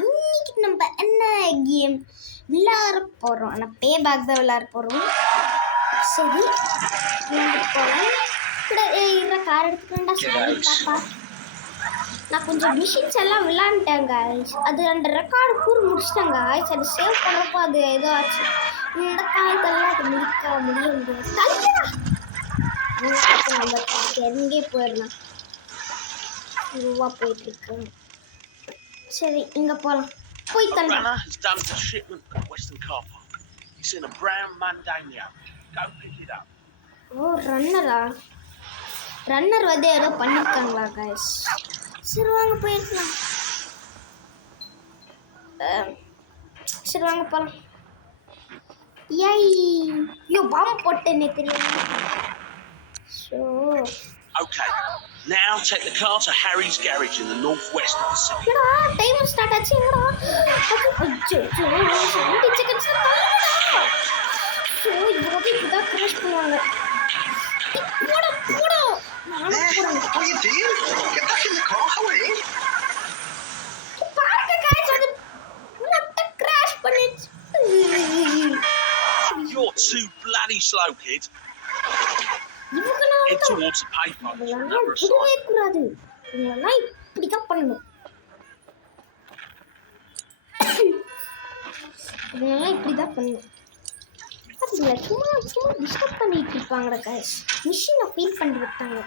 இன்னைக்கு நம்ம என்ன கேம் விளையாட போகிறோம்? ஆனால் பே பேக் தான் விளையாட போகிறோம். சரி போகலாம் கூட. இருக்கிற கார் எடுத்துக்கண்டா. சரி பாப்பா, நான் கொஞ்சம் மிஷின்ஸ் எல்லாம் விளாண்டுட்டேன் காய்ஸ். அது அந்த ரெக்கார்டு முடிச்சிட்டேன் காய்ஸ். அது சேவ் பண்ணுறப்போ அது ஏதோ ஆச்சு. இந்த காலத்தெல்லாம் அது முடிக்க முடியாது. நம்ம எங்கே போயிடலாம். ரூபா போயிட்டு இருக்கு. சரி இங்க போலாம். போய் தள்ளு. Runner has dumped a shipment at Western Car Park. It's in a brown Mandania. Go pick it up. ஓ ரன்னரா? ரன்னர் வந்து ஏதோ பண்ணிருக்காங்களா गाइस? சரி வாங்க போயிடலாம். சரி வாங்க போலாம். ஏய் யோ பாம் போட்டேனே தெரியுமா? So Okay. Now take the car to Harry's garage in the northwest of the city. என்னடா டைம் ஸ்டார்ட் ஆச்சு என்னடா? அச்சோ சவுண்ட் சிக்கன் சாப்பிட்டா. சோ இதுக்கு தான் கிராஷ் பண்ணுவாங்க. போடா போடா. What are you doing? Get back in the car, hurry. பாருங்க गाइस, அது மொத்த கிராஷ் பண்ணிச்சு. You're too bloody slow, kid. Head towards the pavement. இதுவே கூடாது. இதெல்லாம் இப்படிதான் பண்ணணும். இதெல்லாம் இப்படிதான் பண்ணணும். அதுல சும்மா டிஸ்டர்ப் பண்ணிட்டு இருப்பாங்கடா गाइस. மிஷினை ஃபீல் பண்ணி விட்டாங்க.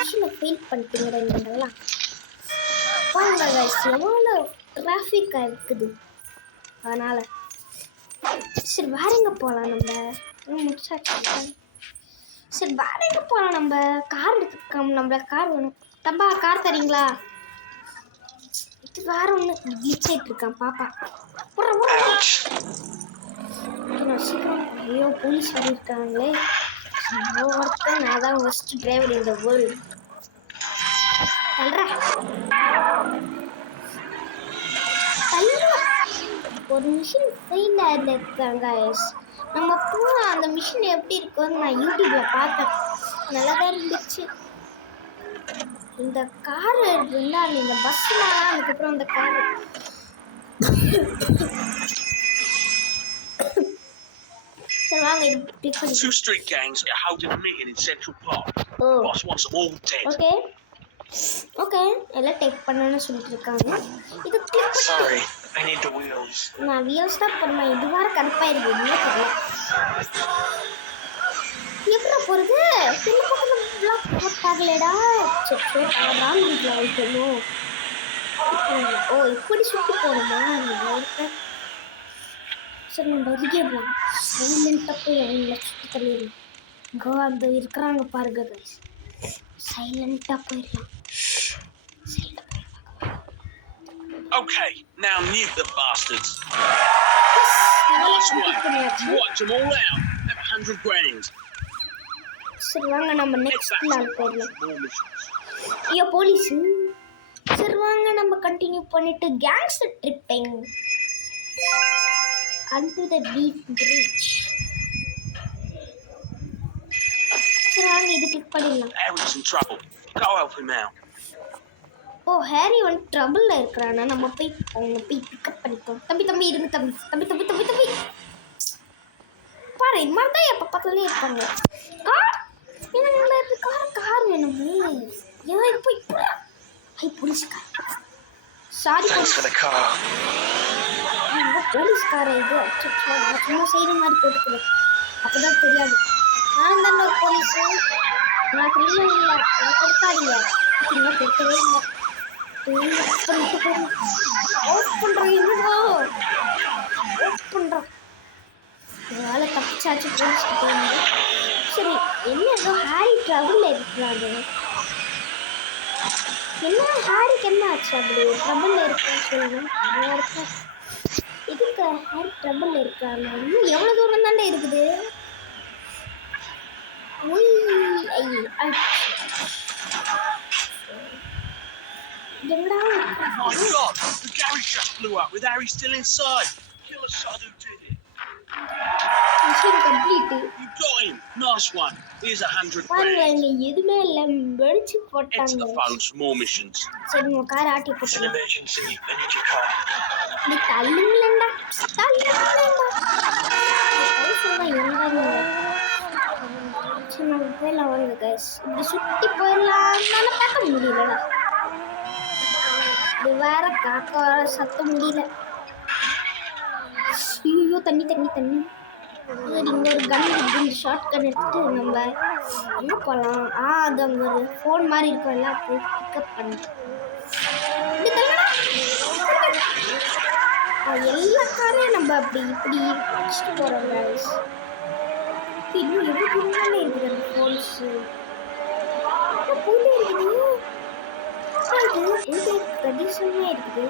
மிஷினை ஃபீல் பண்ணிட்டீங்கடா இதெல்லாம். பாருங்க गाइस, எவ்வளோ டிராஃபிக்காக இருக்குது. அதனால் சரி வேற எங்கே போகலாம்? நம்ம முடிச்சாச்சு. சரி வேற எங்கே போகலாம்? நம்ம கார் எடுத்துக்கோம். நம்ம கார் வேணும். தம்பா கார் தரீங்களா? இது வேற ஒன்று கிளிச்சிட்டு இருக்கான் பாப்பா. சீக்கிரம். ஐயோ போலீஸ் இருக்காங்களே. ஒருத்தன் நான் தான் ஃபர்ஸ்ட் டிரைவர் இந்த வேர்ல்டு. ஒரு மிஷின் ஃபெயிலாக இருக்காங்க गाइस. நம்ம போனால் அந்த மிஷின் எப்படி இருக்குன்னு நான் யூடியூப்பில் பார்த்தேன். நல்லா தான் இருந்துச்சு. இந்த கார் இருந்தால் இந்த பஸ்லாம் அதுக்கப்புறம் அந்த கார் சரி வாங்க இது பண்ணி. Two street gangs are holding a meeting in Central Park. Boss wants them all dead. Okay okay எல்லாம் டேக் பண்ணணும்னு சொல்லிட்டு இருக்காங்க. இது click. Sorry, I need the wheels. நான் வீல்ஸ் தான் பண்ணேன். இது வேறு கடுப்பாயிருது. என்ன தெரியல எப்படி போகிறது. சின்ன பக்கம் பிளாக் போட்டாங்களேடா. சரி ராங் வீட்டில் வைக்கணும். ஓ இப்படி சுட்டு போகணுமா? சரி நம்ம இதுக்கே போகணும். சைலண்ட்டாக போய் அவங்கள சுற்றி தள்ளிடணும். இங்கே அந்த இருக்கிறாங்க பாருங்க गाइस. சைலண்ட்டாக போயிடலாம். Okay, now mute the bastards. Nice Watch them all out. Have 100 grand. சரி வாங்க நம்ம நெக்ஸ்ட் பிளான் போடலாம். More missions. ஐயோ போலீஸ். சரி வாங்க நம்ம கண்டினியூ பண்ணிட்டு gangster tripping unto the deep bridge. சரி வாங்க இது கிளிக் பண்ணிடலாம். Harry's in trouble. Go help him out. O Harry வந்து ட்ரபிளில் இருக்கிறானா? நம்ம போய் அவங்க போய் பிக்கப் பண்ணிப்போம். தம்பி இருங்க தம்பி பாரு இது மாதிரி தான் எப்போ பக்கத்துலேயே இருப்பாங்க. கார் என்ன கார் வேணுமே. ஏதோ இது போய் ஐ police car. Sorry Thanks for the car. போலீஸ்கார இது சும்மா செய்கிற மாதிரி போட்டுக்கணும். அப்போ தான் தெரியாது. நானும் தானே ஒரு போலீஸு. நான் கிரிமினல் இல்லை. எனக்கு கொடுக்காதீங்க. இன்னும் கொடுக்கவே இல்லை. வேலை தப்பிச்சாச்சு போலீஸ்க்கு போகணும். சரி என்ன ஏதோ ஹாரி ட்ரபிளில் இருக்கிறாங்க. என்ன ஹாரிக்கு என்ன ஆச்சு? அப்படி ட்ரபிளில் இருக்கான்னு சொல்லணும். இதுக்கு ஹாரி ட்ரபிளில் இருக்காங்க. இன்னும் எவ்வளோ தூரம் தானே இருக்குது. My God, the garage just blew up with Harry still inside. Kill a sod who did it. Mission complete. You got him. Nice one. Here's 100 பாருங்களா grand. இங்க எதுவுமே இல்லை, வெடிச்சு Head to போட்டாங்க. the phones for more missions. சரி நம்ம காரை ஆட்டி It's an போட்டுருவோம். emergency. I need your car. நீ தள்ளுங்களேண்டா, தள்ளுங்களேண்டா. சரி நம்ம போயிடலாம் வாங்க கைஸ். இப்படி சுற்றி போயிடலாம்னால பார்க்க முடியலடா. இது வேற காக்கா சத்த முடியல. ஐயோ தண்ணி தண்ணி தண்ணி. சரி இங்கே ஒரு கன் இருக்கு, இந்த ஷார்ட் கன் எடுத்துட்டு நம்ம எங்கே போகலாம்? அது அங்கே ஒரு ஃபோன் மாதிரி இருக்கும், எல்லாம் போய் பிக்கப் பண்ணி இப்படி தள்ளடா. எல்லா காரையும் நம்ம அப்படி இப்படி வச்சுட்டு போகிறோம் கைஸ். இன்னும் எவ்வளோ தூரமாலே இருக்குது அந்த ஃபோன்ஸு. போயிட்டே இருக்குது, போயிட்டே கண்டிஷனே இருக்குது.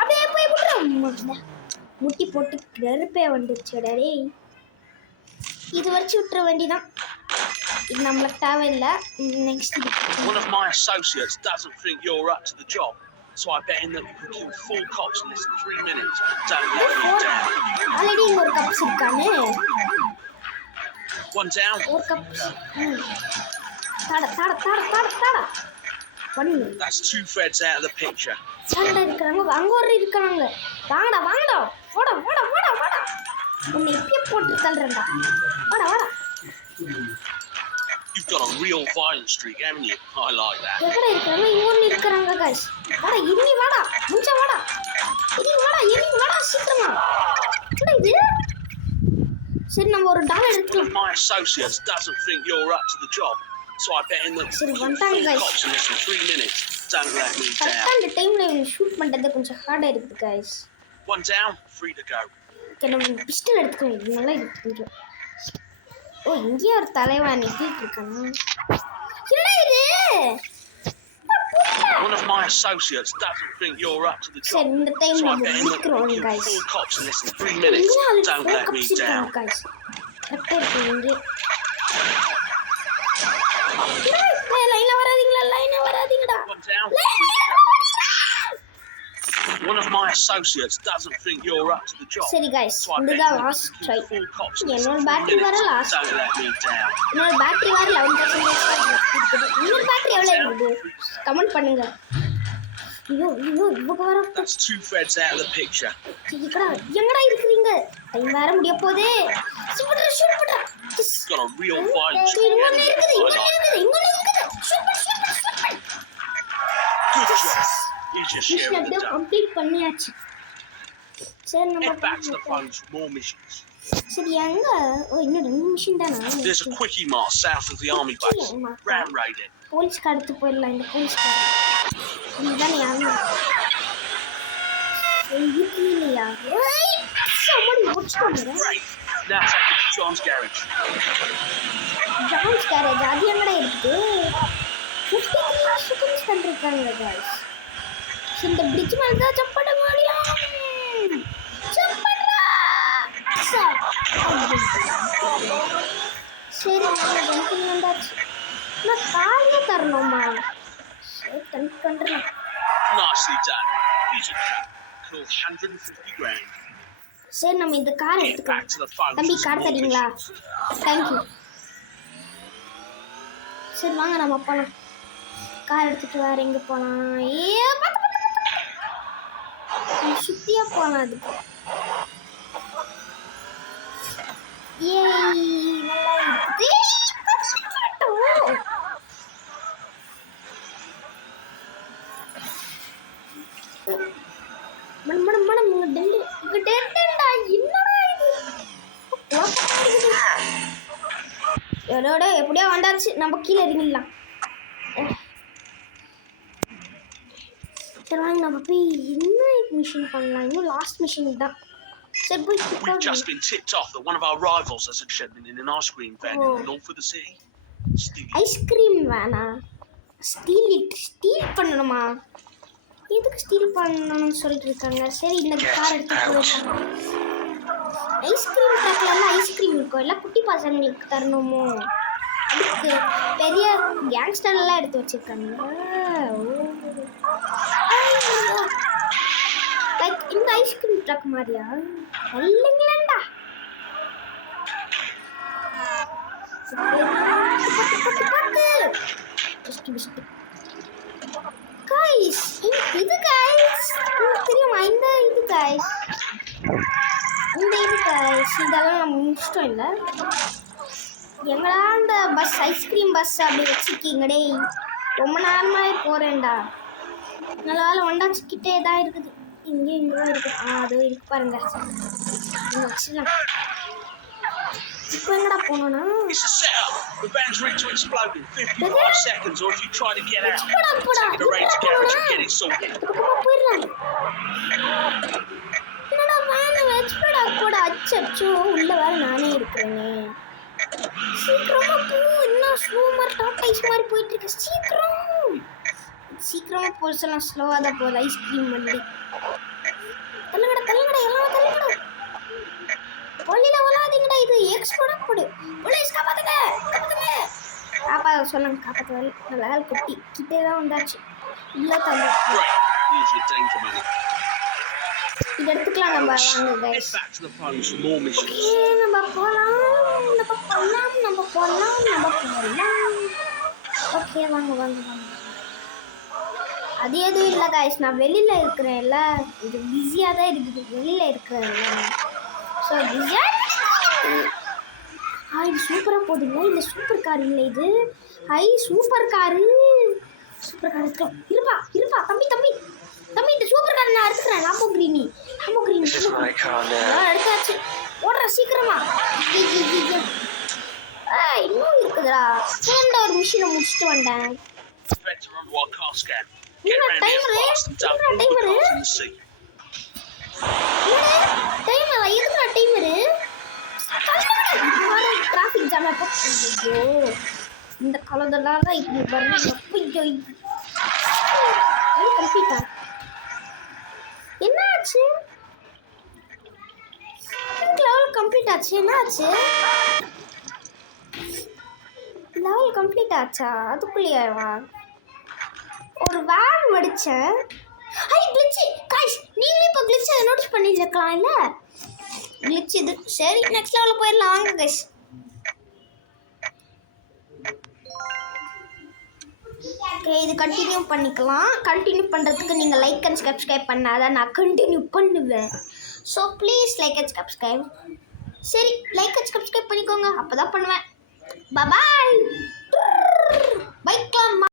அப்படியே போய் விட்டுறோம். முட்டி போட்டு கருப்பே வந்துருச்சுடா டேய். இது வச்சு விட்டுற வேண்டிதான். இது நம்மளுக்கு தேவையில்லை. Next One of my associates doesn't think you're up to the job, so I bet him that you can kill 4 cops in less than 3 minutes. Don't let me down. Already இங்கே ஒரு கப்ஸ் இருக்கானே. One down. ஒரு cups தாட தாட தாட தாட தாட பண்ணு. That's 2 feds out of the picture. Santa இருக்கிறாங்க, அங்கே ஒரு இருக்காங்க. வாங்கடா வாங்கடா, வாடா வாடா வாடா வாடா. உன்னை இப்பயே போட்டு தள்ளுறேன்டா. வாடா வாடா. You've got a real violent streak, haven't you? I like that. எங்கடா இருக்கிறாங்க? இங்கே இருக்கிறாங்க கைஸ். வாடா இனி வாடா, முடிச்சா வாடா, இனி வாடா சீக்கிரமா. என்னடா இது? சரி நம்ம ஒரு டாலர் One of எடுத்துக்கலாம். my associates doesn't think you're up to the job, so I bet him that you சரி can kill வந்துட்டாங்க 4 guys. cops in less than 3 minutes. Don't let me கரெக்டாக down. அந்த டைமில் ஷூட் பண்ணுறது கொஞ்சம் ஹார்டாக இருக்குது guys. One down, 3 to go. நம்ம பிஸ்டல் எடுத்துக்கலாம், இது நல்லா இருக்குது கொஞ்சம். ஓ இங்கேயே ஒரு தலைவன் நிறுத்திட்டு இருக்கானா? என்னடா இது? One of my associates doesn't think you're up to the சரி job, இந்த டைம் so I நம்ம bet him that you நிற்கிறோம் can kill guys. 4 cops in less than 3 minutes. Don't let me down. Guys கரெக்டாக இருக்கு இங்கே. லைனாக வராதீங்கடா. One down, 3 to go. One of my associates doesn't think you're up to the job, சரி guys so I bet him இதுதான் that you last can try. kill 4 cops in less என்னோட than 3 battery வர minutes. Last. Don't let me down. என்னோட battery வர 11% இருக்குது. இன்னொரு battery எவ்வளோ இருக்குது கமெண்ட் பண்ணுங்க. ஐயோ ஐயோ இவங்க வர. That's 2 feds out of the picture. எங்கடா இருக்கிறீங்க? டைம் வேற முடிய போதே. ஷூட் பண்ணுடா. You've got a real violent streak, இங்க haven't you? இருக்குது, I இங்க like that. இருக்குது. Shoot. Good job. Here's your share of the dough. Complete பண்ணியாச்சு. சரி நம்ம Head back to the phones for more missions. சரி எங்க? ஓ இன்னும் 2 மிஷன் தானா? There's a quickie mart south of the army base. Ram raid it. Police கடத்து போயிடலாம். இந்த போலீஸ் இதுதான் யாருன்னா இல்லையா? சமன் முடிச்சுட்டு Great. Now take it to John's garage. John's garage அது எங்கடா இருக்குது? 53 செகண்ட்ஸ் பண்ணிருக்காங்க கைஸ். இந்த பிரிட்ஜ் மேல தான் ஜம்ப் பண்ண முடியும். ஜம்ப் பண்றா. சரி நான் ஜம்பிங் வந்தாச்சு. நான் காலையே தரணுமா? சரி டென்ட் பண்றேன். Nicely done. Here's your check. Cool 150 grand. சரி நம்ம இந்த car Head back to the எடுத்துக்கலாம். phones தம்பி for கார் more தரீங்களா? missions. தேங்க்யூ. சரி வாங்க நம்ம போகலாம். கார் எடுத்துட்டு வேற எங்கே போகலாம்? சுத்தியா போகலாம். அதுக்கு ஏய் நல்லா இருக்குது. மனம் மனம் மனம் உங்க டெண்டா என்னடா இது? எவ்வளோட எப்படியோ வந்தாச்சு. நம்ம கீழே இறங்கிடலாம். சரி வாங்க நம்ம போய் என்ன மிஷின் பண்ணலாம். இன்னும் லாஸ்ட் மிஷின் தான். சரி போய் We've just been tipped off that one of our rivals has a shipment in an ice cream van in the north of the city. Steal it. Ice cream வேணா? ஸ்டீல் பண்ணணுமா? எதுக்கு steel பண்ணணும்னு சொல்லிட்டு இருக்காங்க. சரி இந்த கார் எடுத்துட்டு போயிடலாம். ஐஸ்கிரீம் ட்ரக்ல எல்லாம் ஐஸ்கிரீம் இருக்கும். எல்லாம் குட்டி பசங்களுக்கு தரணுமோ? அதுக்கு பெரிய கேங்ஸ்டர்லாம் எடுத்து வச்சிருக்காங்க. லைக் இந்த ஐஸ்கிரீம் ட்ரக் மாதிரியா? இல்லைங்களா? கைஸ் இது கைஸ் தெரியுமா இந்த இது கைஸ் இதெல்லாம் நம்ம முடிச்சிட்டோம் இல்லை எங்களா அந்த பஸ் ஐஸ்கிரீம் பஸ் அப்படி வச்சுருக்கீங்கடே ரொம்ப நேரமாகவே போகிறேன்டா நல்ல வேலை ஒண்டாச்சிக்கிட்டே தான் இருக்குது இங்கே தான் இருக்குது அது இருக்கு பாருங்க இங்கே வச்சுக்கலாம் இப்போ எங்கடா போனோன்னா It's a setup. The van's ready to explode in 55 seconds, or if you try to get out, take it to Ray's garage and get it sorted. போயிடுறாங்க என்னடா வேனை வச்சுடா கூட அச்சோ உள்ள வேற நானே இருக்கிறேனே சீக்கிரமா போ இன்னும் ஸ்லோ மாதிரி டாப் ஐஸ் மாதிரி போயிட்டு இருக்கு சீக்கிரமா போச்சலாம் ஸ்லோவாக தான் போகுது ஐஸ்கிரீம் வண்டி தள்ளுங்கடா எல்லாம் தள்ளுங்கடா பொல்லில வளாதீங்கடா இது எக்ஸ்போர்ட் போடு போலீஸ் காப்பாத்துங்க பாப்பா சொல்லுங்க காப்பாத்து நல்ல வேலை குட்டி கிட்டே தான் வந்தாச்சு இல்லை தள்ளு Great. Here's your danger money. இது எடுத்துக்கலாம் நம்ம வாங்க Head guys back to the phones for more missions. நம்ம போகலாம் ஓகே வாங்க அது எதுவும் இல்லை கைஸ் நான் வெளியில் இருக்கிறேன்ல இது பிஸியாக தான் இருக்குது வெளியில் இருக்கிறேன்ல ஸோ பிஸியாக இது சூப்பராக போகுதுங்களா இந்த சூப்பர் கார் இல்லை இது சூப்பர் காரு இருக்கலாம் இருப்பா தம்பி இந்த சூப்பர் கார் நான் எடுத்துக்கிறேன் லாம்போகிரினி எடுத்தாச்சு ஓடுற சீக்கிரமா இன்னும் இருக்குதுடா ஒரு மிஷினை முடிச்சுட்டு வந்தேன் Better run while car scan. Get around here fast and dump all the cars in the sea. Traffic jam ஐயோ இந்த கலதெல்லாம் இப்படி வரணும் கம்ப்ளீட்டா என்ன ஆச்சு லெவல் கம்ப்ளீட் ஆச்சு என்ன ஆச்சு லெவல் கம்ப்ளீட் ஆச்சா அதுக்குள்ளேயேவா ஒரு வேன் வெடிச்சேன் கிளிச்சு காய்ஸ் நீங்களே இப்போ கிளிச்சை நோட்டீஸ் பண்ணியிருக்கலாம் இல்லை கிளிச் இது சரி நெக்ஸ்ட் லெவலில் போயிடலாம் வாங்க கைஸ் ஓகே இது கண்டினியூ பண்ணிக்கலாம் கண்டினியூ பண்ணுறதுக்கு நீங்கள் லைக் அண்ட் சப்ஸ்கிரைப் பண்ணாதான் நான் கண்டினியூ பண்ணுவேன் so please like and subscribe சரி லைக் அண்ட் சப்ஸ்கிரைப் பண்ணிக்கோங்க அப்போ தான் பண்ணுவேன் பாய் பைக்கலாம்